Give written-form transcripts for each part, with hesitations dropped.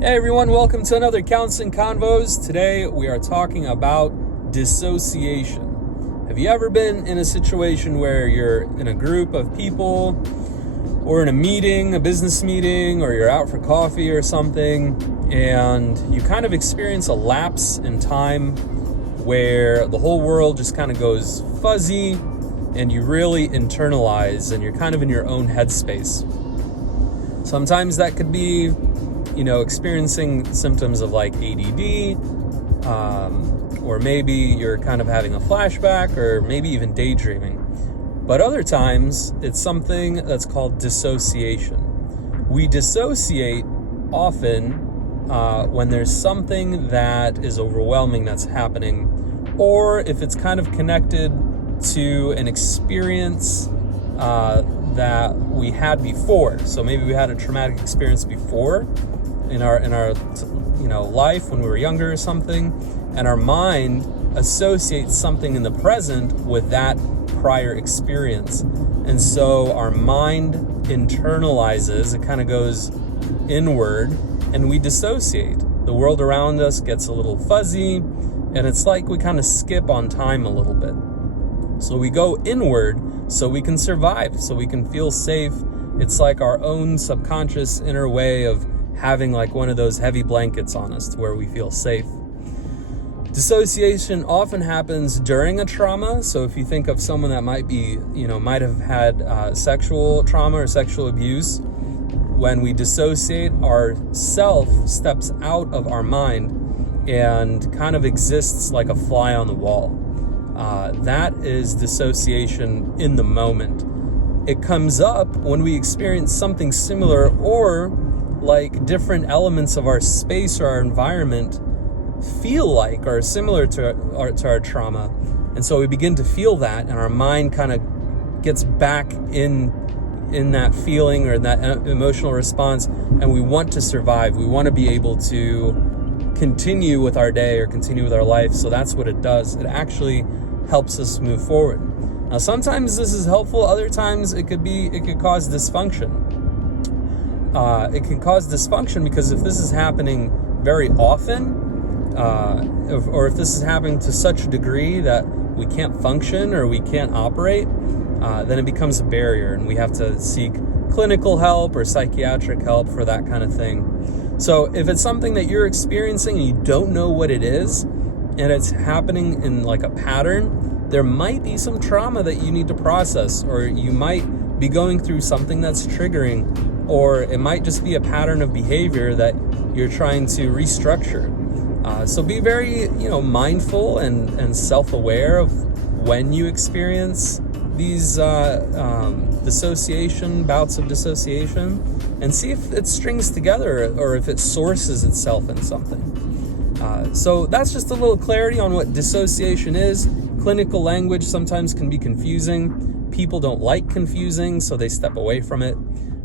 Hey everyone, welcome to another Counseling Convos. Today we are talking about dissociation. Have you ever been in a situation where you're in a group of people or in a meeting, a business meeting, or you're out for coffee or something, and you kind of experience a lapse in time where the whole world just kind of goes fuzzy and you really internalize and you're kind of in your own headspace? Sometimes that could be experiencing symptoms of like ADD, or maybe you're kind of having a flashback, or maybe even daydreaming. But other times, it's something that's called dissociation. We dissociate often when there's something that is overwhelming that's happening, or if it's kind of connected to an experience that we had before. So maybe we had a traumatic experience before in our life when we were younger or something, and our mind associates something in the present with that prior experience. And so our mind internalizes, it kind of goes inward, and we dissociate. The world around us gets a little fuzzy, and it's like we kind of skip on time a little bit. So we go inward so we can survive, so we can feel safe. It's like our own subconscious inner way of having like one of those heavy blankets on us to where we feel safe. Dissociation often happens during a trauma. So if you think of someone that might have had sexual trauma or sexual abuse, when we dissociate, our self steps out of our mind and kind of exists like a fly on the wall. That is dissociation in the moment. It comes up when we experience something similar, or like different elements of our space or our environment feel like or similar to our trauma. And so we begin to feel that, and our mind kind of gets back in that feeling or that emotional response, and we want to survive. We want to be able to continue with our day or continue with our life. So that's what it does. It actually helps us move forward. Now, sometimes this is helpful. Other times it could cause dysfunction. It can cause dysfunction because if this is happening very often, or if this is happening to such a degree that we can't function or we can't operate, then it becomes a barrier, and we have to seek clinical help or psychiatric help for that kind of thing. So if it's something that you're experiencing and you don't know what it is, and it's happening in like a pattern, there might be some trauma that you need to process, or you might be going through something that's triggering, or it might just be a pattern of behavior that you're trying to restructure. So be very, mindful and self-aware of when you experience these bouts of dissociation, and see if it strings together or if it sources itself in something. So that's just a little clarity on what dissociation is. Clinical language sometimes can be confusing. People don't like confusing, so they step away from it.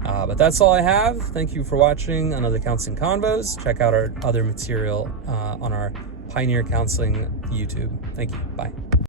But that's all I have. Thank you for watching another Counseling Convos. Check out our other material on our Pioneer Counseling YouTube. Thank you. Bye.